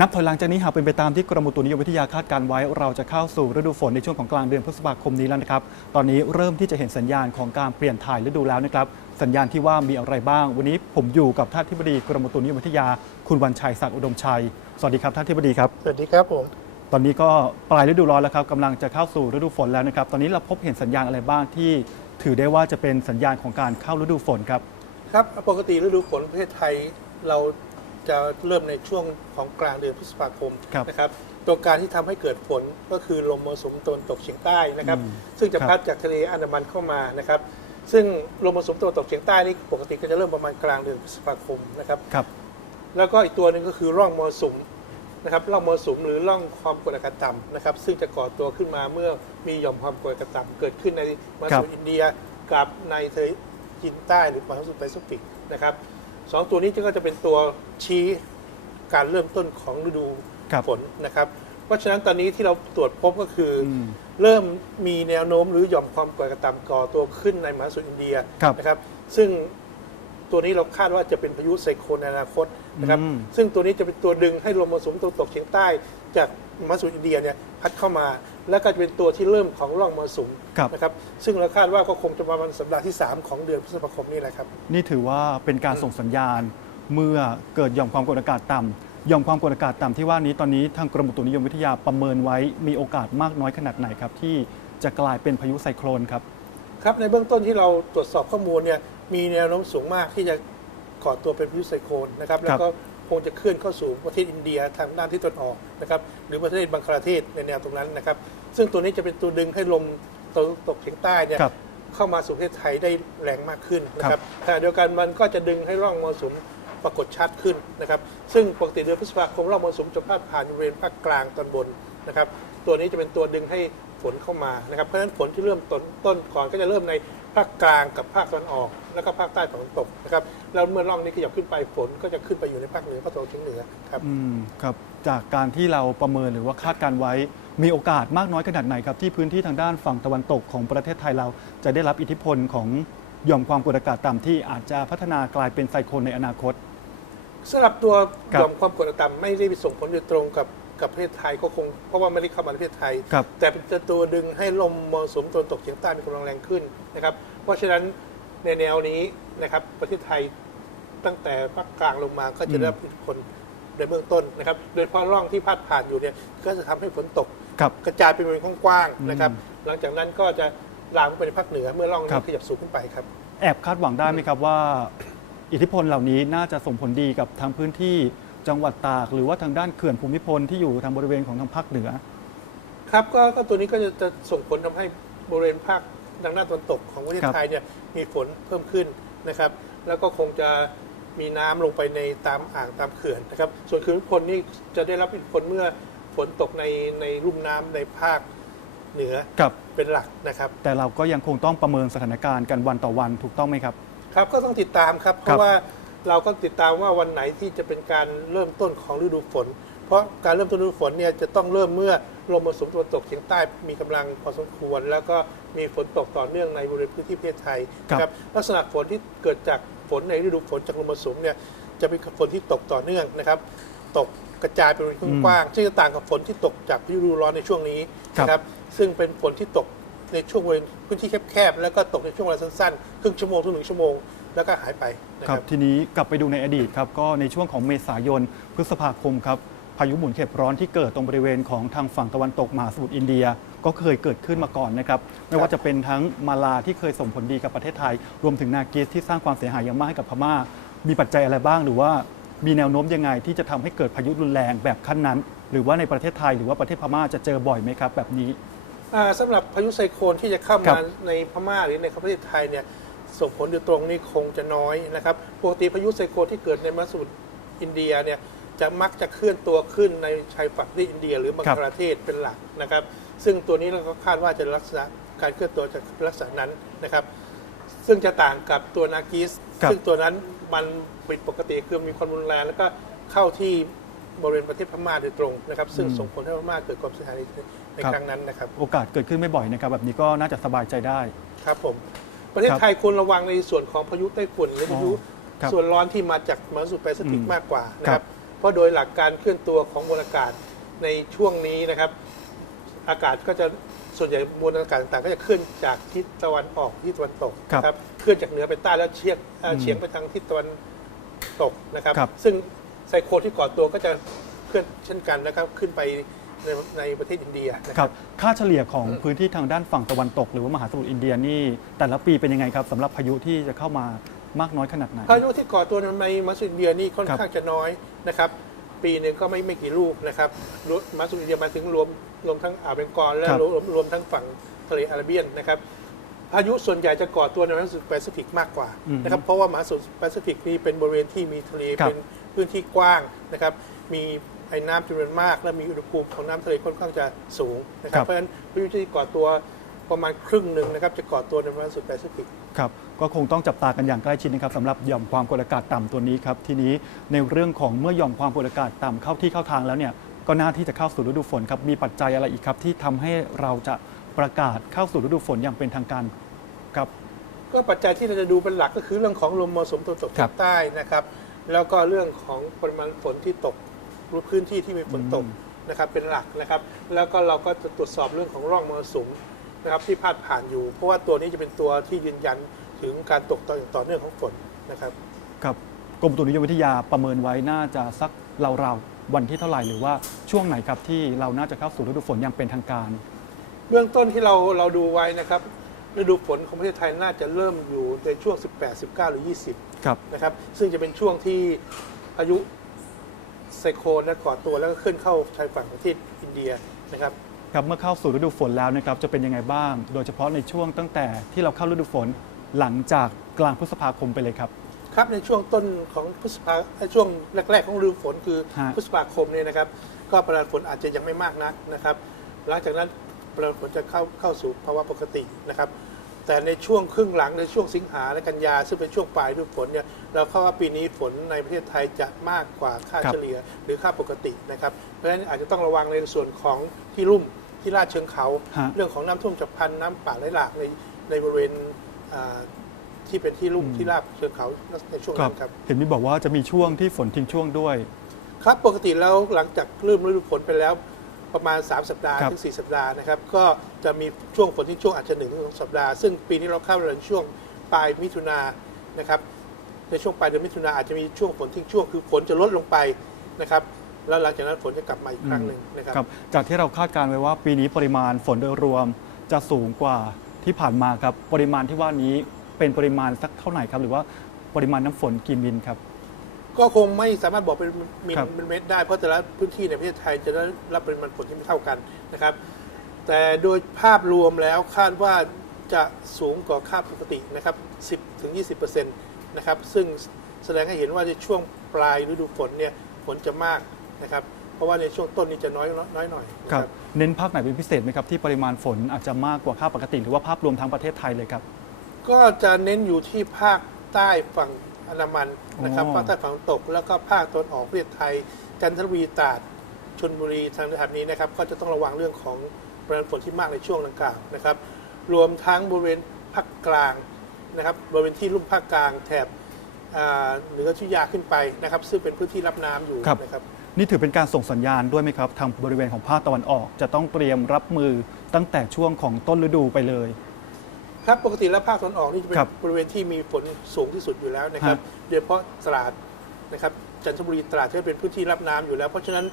นับถอยหลังจากนี้หากเป็นไปตามที่กรมอุตุนิยมวิทยาคาดการไว้ เราจะเข้าสู่ฤดูฝนในช่วงของกลางเดือนพฤษภาคมนี้แล้วนะครับ ตอนนี้เริ่มที่จะเห็นสัญญาณของการเปลี่ยนถ่ายฤดูแล้วนะครับ สัญญาณที่ว่ามีอะไรบ้าง วันนี้ผมอยู่กับท่านทิบดีกรมอุตุนิยมวิทยา คุณวันชัยศักดิ์อุดมชัย สวัสดีครับท่านทิบดีครับ สวัสดีครับผม ตอนนี้ก็ปลายฤดูร้อนแล้วครับกำลังจะเข้าสู่ฤดูฝนแล้วนะครับ ตอนนี้เราพบเห็นสัญญาณอะไรบ้างที่ ถือได้ว่าจะเป็นสัญญาณของการเข้าฤดูฝนครับ ครับ ปกติฤดูฝนประเทศไทยเรา จะเริ่มในช่วงของกลางเดือนพฤษภาคมครับนะครับ ตัวการที่ทำให้เกิดฝนก็คือลมมรสุมตะวันตกเฉียงใต้นะครับอืมซึ่งจะครับพัดจากทะเลอันดามันเข้ามานะครับ ซึ่งลมมรสุมตะวันตกเฉียงใต้นี่ปกติก็จะเริ่มประมาณกลางเดือนพฤษภาคมนะครับครับ แล้วก็อีกตัวหนึ่งก็คือร่องมรสุมนะครับร่องมรสุมหรือร่องความกดอากาศต่ำนะครับ ซึ่งจะก่อตัวขึ้นมาเมื่อมีหย่อมความกดอากาศต่ำเกิดขึ้นในมหาสมุทรอินเดียกับในทะเลจีนใต้หรือมหาสมุทรแปซิฟิกนะครับ สองตัวนี้ก็จะเป็นตัวชี้การเริ่มต้นของฤดูครับฝนนะครับ เพราะฉะนั้นตอนนี้ที่เราตรวจพบก็คืออมเริ่มมีแนวโน้มหรือหย่อมความกดอากาศต่ำก่อตัวขึ้นในมหาสมุทรอินเดียครับนะครับ ซึ่งตัวนี้เราคาดว่าจะเป็นพายุไซโคลนในอนาคตนะครับอืมซึ่งตัวนี้จะเป็นตัวดึงให้ลมมรสุมตะวันตกเฉียงใต้ จากมหาสมุทรอินเดียเนี่ยพัดเข้ามา แล้วก็จะเป็นตัวที่เริ่มของร่องมรสุมครับ นะครับ ซึ่งเราคาดว่าก็คงจะประมาณสัปดาห์ที่ 3 ของเดือนพฤษภาคมนี่แหละครับ นี่ถือว่าเป็นการส่งสัญญาณเมื่อเกิดหย่อมความกดอากาศต่ำหย่อมความกดอากาศต่ำที่ว่านี้ตอนนี้ทางกรมอุตุนิยมวิทยาประเมินไว้มีโอกาสมากน้อยขนาดไหนครับ ที่จะกลายเป็นพายุไซโคลนครับ ครับ ในเบื้องต้นที่เราตรวจสอบข้อมูลเนี่ยมีแนวโน้มสูงมากที่จะก่อตัวเป็นพายุไซโคลนนะครับ แล้วก็ คงจะเคลื่อนเข้าสู่ประเทศอินเดียทางด้านที่ตะวันออกนะครับหรือประเทศบังคลาเทศในแนวตรงนั้นนะครับซึ่งตัวนี้จะเป็นตัวดึงให้ลมตะวันตกเฉียงใต้เนี่ยครับเข้ามาสู่ประเทศไทยได้แรงมากขึ้นนะคครัรับบขณะเดียวกันมันก็จะดึงให้ร่องมรสุมปรากฏชัดขึ้นนะครับ ซึ่งปกติเดือนพฤษภาคมร่องมรสุมจะพาดผ่านบริเวณภาคกลางตอนบนนะครับตัวนี้จะเป็นตัวดึงให้ฝนเข้ามานะครับเพราะฉะนั้นฝนที่เริ่มต้นต้นก่อนก็จะเริ่มใน ภาคกลางกับภาคตะวันออก แล้วก็ภาคใต้ตะวันตกนะครับแล้วเมื่อร่องนี้ขยับขึ้นไปฝนก็จะขึ้นไปอยู่ในภาคเหนือภาคตะวันออกเฉียงเหนือครับ อืมครับจากการที่เราประเมินหรือว่าคาดการไว้ มีโอกาสมากน้อยขนาดไหนครับที่พื้นที่ทางด้านฝั่งตะวันตกของประเทศไทยเราจะได้รับอิทธิพลของหย่อมความกดอากาศต่ำที่อาจจะพัฒนากลายเป็นไซโคลนในอนาคต สำหรับตัวครับหย่อมความกดอากาศต่ำไม่ได้ไปส่งผลโดยตรงกับ กับประเทศไทยก็คงเพราะว่าไม่ได้เข้ามาในประเทศไทย ครับ แต่เป็นตัวดึงให้ลมมรสุมตะวันตกเฉียงใต้มีกำลังแรงขึ้นนะครับ เพราะฉะนั้นในแนวนี้นะครับประเทศไทยตั้งแต่ภาคกลางลงมาก็จะได้รับอิทธิพลในเบื้องต้นนะครับ โดยเฉพาะร่องที่พาดผ่านอยู่เนี่ยก็จะทำให้ฝนตกครับ กระจายเป็นบริเวณกว้างๆนะครับอืมหลังจากนั้นก็จะลามไปในภาคเหนือเมื่อร่องครันี้บ ขยับสูงขึ้นไปครับ แอบคาดหวังได้ไหมครับว่า อิทธิพลเหล่านี้น่าจะส่งผลดีกับทางพื้นที่ จังหวัดตาก หรือว่าทางด้านเขื่อนภูมิพลที่อยู่ทางบริเวณของทางภาคเหนือ ครับก็ก็ตัวนี้ก็จะจะส่งผลทำให้บริเวณภาคทางด้านตะวันตกของประเทศครับ ไทยเนี่ยมีฝนเพิ่มขึ้นนะครับ แล้วก็คงจะมีน้ำลงไปในตามอ่างตามเขื่อนนะครับ ส่วนเขื่อนภูมิพลนี่จะได้รับอิทธิพลเมื่อฝนตกในในรุ่มน้ำในภาคเหนือกับ เป็นหลักนะครับ แต่เราก็ยังคงต้องประเมินสถานการณ์กันวันต่อวันถูกต้องไหมครับ ครับก็ต้องติดตามครับ เพครัราะบว่า เราก็ติดตามว่าวันไหนที่จะเป็นการเริ่มต้นของฤดูฝน เพราะการเริ่มต้นฤดูฝนเนี่ยจะต้องเริ่มเมื่อลมมรสุมตะวันตกเฉียงใต้มีกำลังพอสมควร แล้วก็มีฝนตกต่อเนื่องในบริเวณพื้นที่ประเทศไทยครับนะครับลักษณะฝนที่เกิดจากฝนในฤดูฝนจากลมมรสุมเนี่ยจะเป็นฝนที่ตกต่อเนื่องนะครับ ตกกระจายเป็นบริเวณกว้างๆซึ่งจะต่างกับฝนที่ตกจากฤดูร้อนในช่วงนี้นะครับซึ่งเป็นฝนที่ตกในช่วงบริเวณพื้นที่แคบๆแล้วก็ตกในช่วงเวลาสั้นๆครึ่งชั่วโมงถึงหนึ่งชั่วโมง แล้วก็หายไปนะคครัรับ บทีนี้กลับไปดูในอดีตครับก็ในช่วงของเมษายนพฤษภาคมครับพายุหมุนเข็บร้อนที่เกิดตรงบริเวณของทางฝั่งตะวันตกมหาสมุทรอินเดีย ก็เคยเกิดขึ้นมาก่อนนะครับไม่ว่าจะเป็นทั้งมาลาที่เคยส่งผลดีกับประเทศไทย รวมถึงนากิสที่สร้างความเสียหายอย่างมากให้กับพม่า มีปัจจัยอะไรบ้างหรือว่ามีแนวโน้มยังไงที่จะทำให้เกิดพายุรุนแรงแบบขั้นนั้น หรือว่าในประเทศไทยหรือว่าประเทศพม่าจะเจอบ่อยไหมครับแบบนี้ อ่าสำหรับพายุไซโคลนที่จะเข้าครัมาบในพม่าหรือในประเทศไทยเนี่ย ส่งผลโดยตรงนี่คงจะน้อยนะครับปกติพายุไซโคลนที่เกิดในมหาสมุทรอินเดียเนี่ยจะมักจะเคลื่อนตัวขึ้นในชายฝั่งที่อินเดีย หรือบังครับคลาเทศเป็นหลักนะครับ ซึ่งตัวนี้เราก็คาดว่าจะลักษณะการเคลื่อนตัวจะลักษณะนั้นนะครับ ซึ่งจะต่างกับตัวนากิสครับซึ่งตัวนั้นมันผิดปกติคือมีความรุนแรงแล้วก็เข้าที่บริเวณประเทศพม่าโดยตรงนะครับซึ่งส่งผลให้พม่าเกิดความเสียหายในในครั้งนั้นนะครับ โอกาสเกิดขึ้นไม่บ่อยนะครับ แบบนี้ก็น่าจะสบายใจได้ครับผม ประเทศครับไทยควรระวังในส่วนของพายุไต้ฝุ่นหรือพายุครับส่วนร้อนที่มาจากมหาสมุทรแปซิฟิกอืมมากกว่านะคครัรับ บ เพราะโดยหลักการเคลื่อนตัวของมวลอากาศในช่วงนี้นะครับ อากาศก็จะส่วนใหญ่มวลอากาศต่างๆ ก็จะเคลื่อนจากทิศตะวันออกทิศตะวันตกครับนะครับเคลื่อนจากเหนือไปใต้แล้วเฉียงเอ่ออมเฉียงไปทางทิศตะวันตกนะครับ ครับซึ่งไซโคลนที่ก่อตัวก็จะเคลื่อนเช่นกันนะครับ ขึ้นไป ในในประเทศอินเดียนะคครัรับบค่าเฉลี่ยของพื้นที่ทางด้านฝั่งตะวันตก หรือว่ามหาสมุทรอินเดียนี่ แต่ละปีเป็นยังไงครับสำหรับพายุที่จะเข้ามามากน้อยขนาดไหนพายุที่ก่อตัวในมหาสมุทรอินเดียนี่ค่อนครับข้างจะน้อยนะครับปีหนึ่งก็ไม่ไม่กี่ลูกนะครับรวมมหาสมุทรอินเดียหมายถึงรวมรวมทั้งอ่าวเบงกอลและครับรวมรวมรวมทั้งฝั่งทะเลอาระเบียนนะครับพายุส่วนใหญ่จะก่อตัวในมหาสมุทรแปซิฟิกมากกว่าอืมนะครับเพราะว่ามหาสมุทรแปซิฟิกนี่เป็นบริเวณที่มีทะเลครับเป็นพื้นที่กว้างนะครับมี ไอ้น้ำจำนวนมาก และมีอุณหภูมิของน้ำทะเลค่อนข้างจะสูงนะครับเพราะฉะนั้นพายุที่ก่อตัวประมาณครึ่งหนึ่งนะครับจะก่อตัวในมหาสมุทรแปซิฟิก ครับก็คงต้องจับตากันอย่างใกล้ชิดนะครับสำหรับหย่อมความกดอากาศต่ำตัวนี้ครับทีนี้ในเรื่องของเมื่อหย่อมความกดอากาศต่ำเข้าที่เข้าทางแล้วเนี่ยก็น่าที่จะเข้าสู่ฤดูฝนครับมีปัจจัยอะไรอีกครับที่ทำให้เราจะประกาศเข้าสู่ฤดูฝนอย่างเป็นทางการครับ ก็ปัจจัยที่เราจะดูเป็นหลักก็คือเรื่องของลมมรสุมตะวันตกครัเฉียบ งใต้นะครับ แล้วก็เรื่องของปริมาณฝนที่ตก พื้นที่ที่มีฝนตกอืมนะครับเป็นหลักนะครับ แล้วก็เราก็จะตรวจสอบเรื่องของร่องมรสุมนะครับที่พาดผ่านอยู่ เพราะว่าตัวนี้จะเป็นตัวที่ยืนยันถึงการตกต่ออย่างต่อเนื่องของฝนนะครับครับกรมอุตุนิยมวิทยาประเมินไว้น่าจะสักราวๆวันที่เท่าไหร่หรือว่าช่วงไหนครับที่เราน่าจะเข้าสู่ฤดูฝนอย่างเป็นทางการ เบื้องต้นที่เราเราดูไว้นะครับฤดูฝนของประเทศไทยน่าจะเริ่มอยู่ในช่วง 18 19 หรือ 20 ครับนะครับ ซึ่งจะเป็นช่วงที่พายุ ไซโคลนนะก่อตัวแล้วก็ขึ้นเข้าชายฝั่งประเทศอินเดียนะครับครับเมื่อเข้าสู่ฤดูฝนแล้วนะครับจะเป็นยังไงบ้าง โดยเฉพาะในช่วงตั้งแต่ที่เราเข้าฤดูฝนหลังจากกลางพฤษภาคมไปเลยครับ ครับในช่วงต้นของพฤษภาในช่วงแรกๆของฤดูฝนคือฮะ พฤษภาคมเนี่ยนะครับก็ปริมาณฝนอาจจะยังไม่มากนักนะครับ หลังจากนั้นปริมาณฝนจะเข้าเข้าสู่ภาวะปกตินะครับ แต่ในช่วงครึ่งหลังในช่วงสิงหาและกันยา ซึ่งเป็นช่วงปลายฤดูฝนเนี่ยเราเข้าว่าปีนี้ฝนในประเทศไทยจะมากกว่าค่าครับเฉลี่ยหรือค่าปกตินะครับ เพราะฉะนั้นอาจจะต้องระวังในส่วนของที่ลุ่มที่ลาดเชิงเขาฮะเรื่องของน้ำท่วมฉับพลันน้ำป่าไหลหลากในในบริเวณอ่าที่เป็นที่ลุ่มอืมที่ราบเชิงเขาในช่วงครันั้บนครับเห็นมีบอกว่าจะมีช่วงที่ฝนทิ้งช่วงด้วย ครับปกติแล้วหลังจากเริ่มฤดูฝนไปแล้ว ประมาณ 3 สัปดาห์ ครับ ถึง 4 สัปดาห์นะครับ ก็จะมีช่วงฝนที่ช่วงอาจจะ1ถึง2สัปดาห์ ซึ่งปีนี้เราเข้าในช่วงปลายมิถุนายนนะครับ ในช่วงปลายเดือนมิถุนาอาจจะมีช่วงฝนทิ้งช่วง คือฝนจะลดลงไปนะครับ แล้วหลังจากนั้นฝนจะกลับมาอีกครั้งหนึ่งนะครับ ครับจากที่เราคาดการณ์ไว้ว่าปีนี้ปริมาณฝนโดยรวมจะสูงกว่าที่ผ่านมาครับ ปริมาณที่ว่านี้เป็นปริมาณสักเท่าไหร่ครับ หรือว่าปริมาณน้ำฝนกี่มิลครับ ก็คงไม่สามารถบอกเป็นมิลครับ เป็นเมตรได้เพราะแต่ละพื้นที่ในประเทศไทยจะได้รับปริมาณฝนที่ไม่เท่ากันนะครับ แต่โดยภาพรวมแล้วคาดว่าจะสูงกว่าค่าปกตินะครับ 10ถึง20%นะครับ ซึ่งแสดงให้เห็นว่าในช่วงปลายฤดูฝนเนี่ยฝนจะมากนะครับ เพราะว่าในช่วงต้นนี้จะน้อยน้อยหน่อยนะครัคบรับเน้นภาคไหนเป็นพิเศษไหมครับที่ปริมาณฝนอาจจะมากกว่าค่าปกติ หรือว่าภาพรวมทั้งประเทศไทยเลยครับ ก็จะเน้นอยู่ที่ภาคใต้ฝั่ง อันดามันนะครับอ๋อภาคใต้ฝั่งตก แล้วก็ภาคตะวันออกประเทศไทย จันทบุรีตราดชนบุรีทางแถบนี้นะครับ ก็จะต้องระวังเรื่องของปริมาณฝนที่มากในช่วงดังกล่าวนะครับ รวมทั้งบริเวณภาคกลางนะครับบริเวณที่ลุ่มภาคกลางแถบอ่าเหนืออยุธยาขึ้นไปนะครับ ซึ่งเป็นพื้นที่รับน้ำอยู่ครับนะครับนี่ถือเป็นการส่งสัญญาณด้วยไหมครับ ทางบริเวณของภาคตะวันออกจะต้องเตรียมรับมือตั้งแต่ช่วงของต้นฤดูไปเลย ครับปกติแล้วภาคตะวันออกนี่จะเป็นครับบริเวณที่มีฝนสูงที่สุดอยู่แล้วนะครับ ฮะ โดยเฉพาะตราดนะครับจันทบุรีตราดที่เป็นพื้นที่รับน้ำอยู่แล้ว เพราะฉะนั้น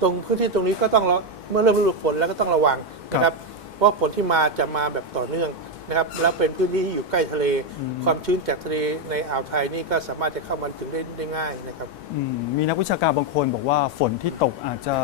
ตรงพื้นที่ตรงนี้ก็ต้องระเมื่อเริ่มฤดูฝนแล้วก็ต้องระวังนะครับเพราะฝนที่มาจะมาแบบต่อเนื่องนะครับแล้วเป็นพื้นที่ที่อยู่ใกล้ทะเลอืมความชื้นจากทะเลในอ่าวไทยนี่ก็สามารถจะเข้ามาถึงได้ได้ง่ายนะครับ อืมมีนักวิชาการบางคนบอกว่าฝนที่ตกอาจจะ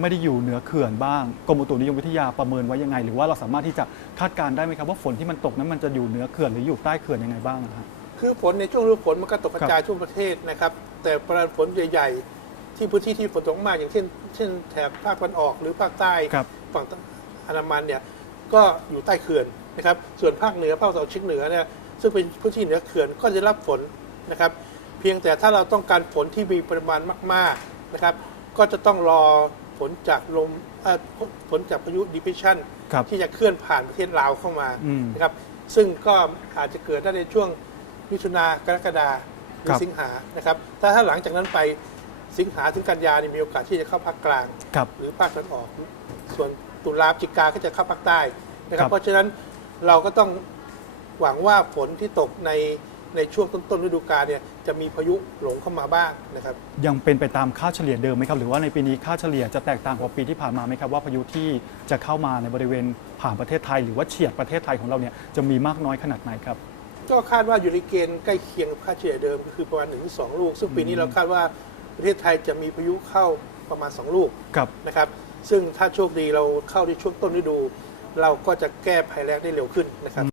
ไม่ได้อยู่เหนือเขื่อนบ้างกรมอุตุนิยมวิทยาประเมินไว้ยังไง หรือว่าเราสามารถที่จะคาดการณ์ได้ไหมครับว่าฝนที่มันตกนั้นมันจะอยู่เหนือเขื่อนหรืออยู่ใต้เขื่อนยังไงบ้างนะฮะคือฝนในช่วงฤดูฝนมันก็ตกกระจายทั่วประเทศนะครับ แต่ปริมาณฝนใหญ่ ๆ ที่พื้นที่ที่ฝนตกมากอย่างเช่นเช่นแถบภาคตะวันออกหรือภาคใต้ครับ ฝั่งอันดามันเนี่ยก็อยู่ใต้เขื่อนนะครับ ส่วนภาคเหนือภาคตะวันออกเฉียงเหนือเนี่ยซึ่งเป็นพื้นที่เหนือเขื่อนก็จะรับฝนนะครับ เพียงแต่ถ้าเราต้องการฝนที่มีปริมาณมาก ๆนะครับ ก็จะต้องรอ ฝนจากลมเอ่อฝนจากพายุ depression ครับที่จะเคลื่อนผ่านประเทศลาวเข้ามาอืมนะครับซึ่งก็อาจจะเกิดได้ในช่วงมิถุนากรกฎาหรืครัอบสิงหานะครับถ้าถ้าหลังจากนั้นไปสิงหาถึงกันยานี่มีโอกาสที่จะเข้าภาคกลางครับหรือภาคตะวันออก ส่วนตุลาพฤศจิกาก็จะเข้าภาคใต้นะคครัรับบเพราะฉะนั้นเราก็ต้องหวังว่าฝนที่ตกในในช่วงต้นๆฤดูกาลเนี่ย จะมีพายุหลงเข้ามาบ้างนะครับ ยังเป็นไปตามค่าเฉลี่ยเดิมไหมครับ หรือว่าในปีนี้ค่าเฉลี่ยจะแตกต่างกว่าปีที่ผ่านมาไหมครับ ว่าพายุที่จะเข้ามาในบริเวณผ่านประเทศไทย หรือว่าเฉียดประเทศไทยของเราเนี่ยจะมีมากน้อยขนาดไหนครับ ก็คาดว่าอยู่ในเกณฑ์ใกล้เคียงกับค่าเฉลี่ยเดิมก็คือประมาณหนึ่งถึงสองลูก ซึ่งปีนี้เราคาดว่าประเทศไทยจะมีพายุเข้าประมาณ 2 ลูกครับนะครับ ซึ่งถ้าโชคดีเราเข้าในช่วงต้นฤดู เราก็จะแก้ภัยแล้งได้เร็วขึ้นนะครับ